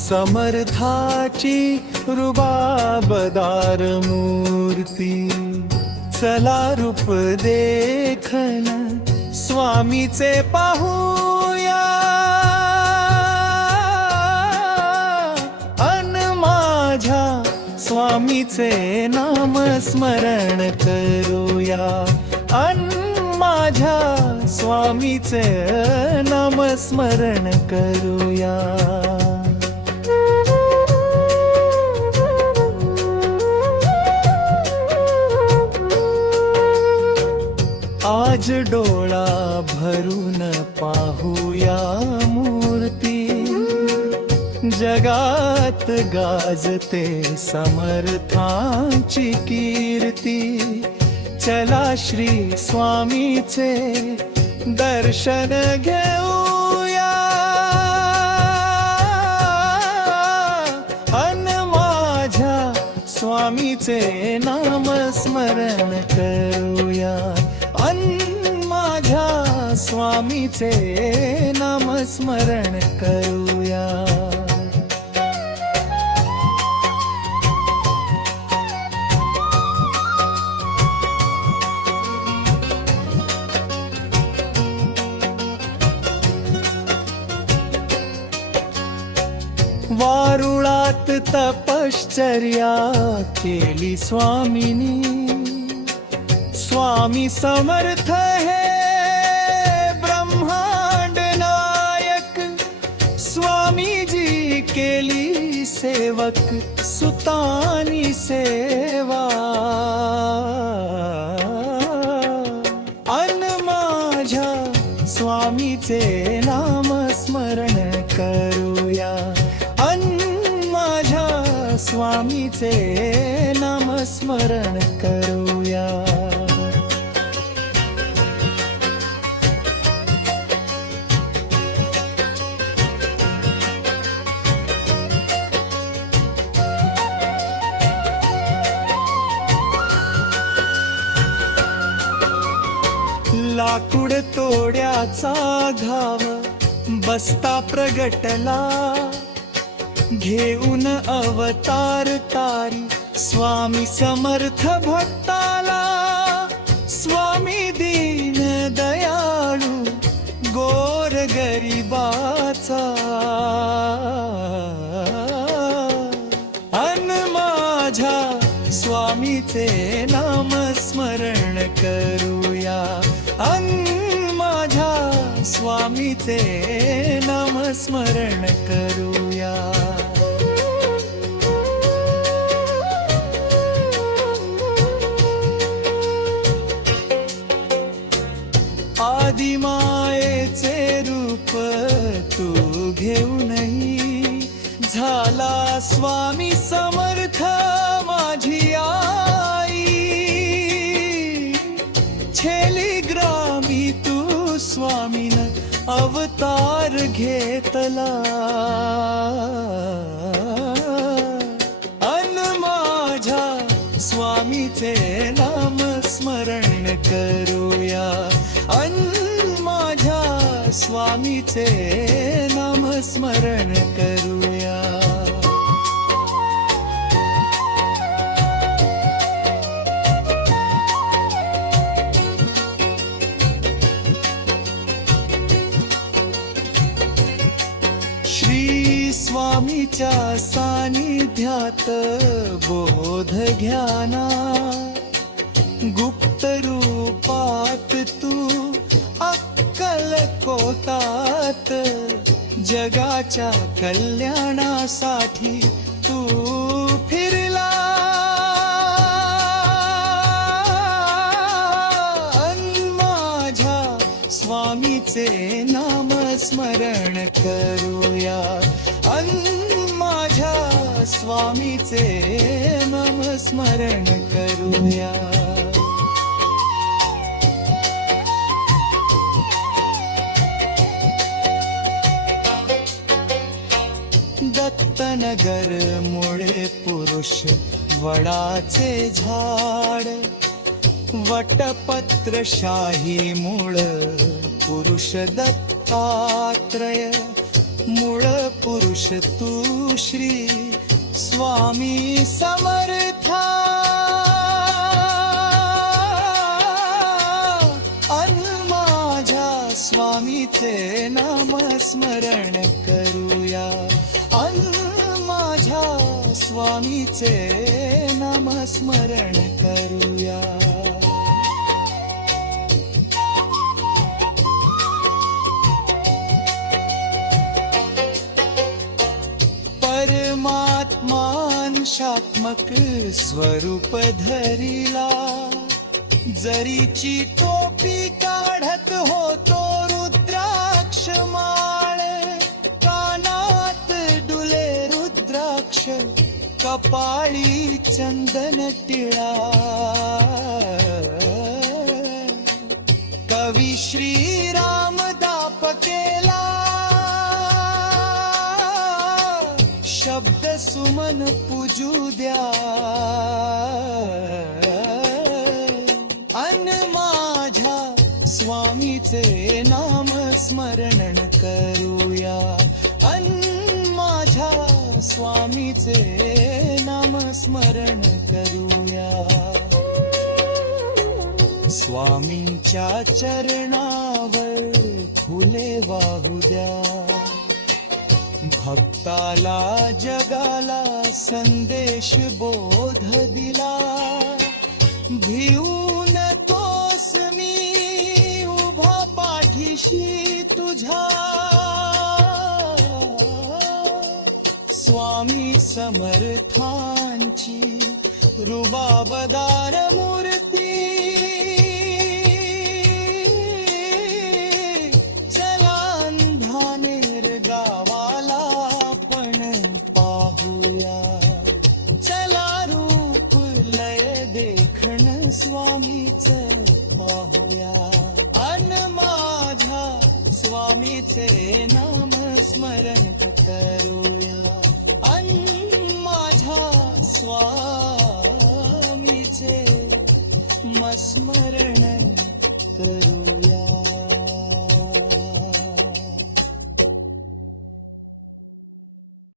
समर्थाची रुबाबदार मूर्ती, चला रूप देखन स्वामीचे पाहूया, अन माझ्या स्वामीचे नाम स्मरण करूया, अन माझ्या स्वामीचे नाम स्मरण करूया. आज डोळा भरून पाहूया मूर्ती, जगात गाजते समर्थांची कीर्ती. चला श्री स्वामीचे दर्शन घेऊया, अन माझ्या स्वामीचे नाम स्मरण करूया, अन माझ्या स्वामीचे नाम स्मरण करूया. वारुळात तपश्चर्या केली स्वामिनी, स्वामी समर्थ हे ब्रह्मांड नायक. स्वामीजी केली सेवक सुतानी सेवा, अन माझ्या स्वामीचे नाम स्मरण करूया, अन माझ्या स्वामीचे नाम स्मरण करूया. लाकूड तोड्याचा घाव बसता प्रगटला, घेऊन अवतार तारी स्वामी समर्थ भक्ताला. स्वामी दीन दयाळू गोर गरिबाचा, अन माझ्या स्वामीचे नाम स्मरण करूया, अन माझ्या स्वामीचे नाम स्मरण करूया. आदिमायेचे रूप तू घेऊनही झाला स्वामी समर्थ माझी आई. छेली ग्रामी तू स्वामीन अवतार घेतला, अन माझ्या स्वामीचे नाम स्मरण करूया, अन माझ्या स्वामीचे नाम स्मरण करूया. श्री स्वामीच्या सानिध्यात बोध घ्याना, गुप्त रूपात तू अक्कल कोटात, जगाच्या कल्याणासाठी तू फिरला, अन माझ्या स्वामीचे नाम स्मरण करूया, अन माझ्या स्वामीचे नाम स्मरण करूया. नगर मुळे पुरुष वडाचे झाड, वटपत्रशाही मूळ पुरुष दत्तात्रय, मूळ पुरुष तू श्री स्वामी समर्था. अन माझ्या स्वामीचे नामस्मरण करूया, अन माझ्या स्वामीचे नामस्मरण करूया. परमात्मांशात्मक स्वरूप धरिला, जरीची टोपी काढत होतो रुद्राक्ष माळ, कानात डुले रुद्राक्ष, कपाळी चंदन टिळा. कवी श्रीराम दाप केला, शब्द सुमन पूजू द्या. अन माझ्या स्वामीचे नाम स्मरण करूया, अन माझ्या स्वामीचे नाम स्मरण करूया. स्वामींच्या चरणावर फुले वाहू द्या, भक्ताला जगाला संदेश बोध दिला. भिऊ नकोस मी उभा पाठीशी तुझ्या, स्वामी समर्थांची रुबाबदार मूर्ती. चला अंधानेर गावाला पण पाहूया, चला रूप लय देखण स्वामीचं पाहूया. अन माझ्या स्वामीचे नाम स्मरण करूया, अन माझ्या स्वामीचे स्मरण करूया.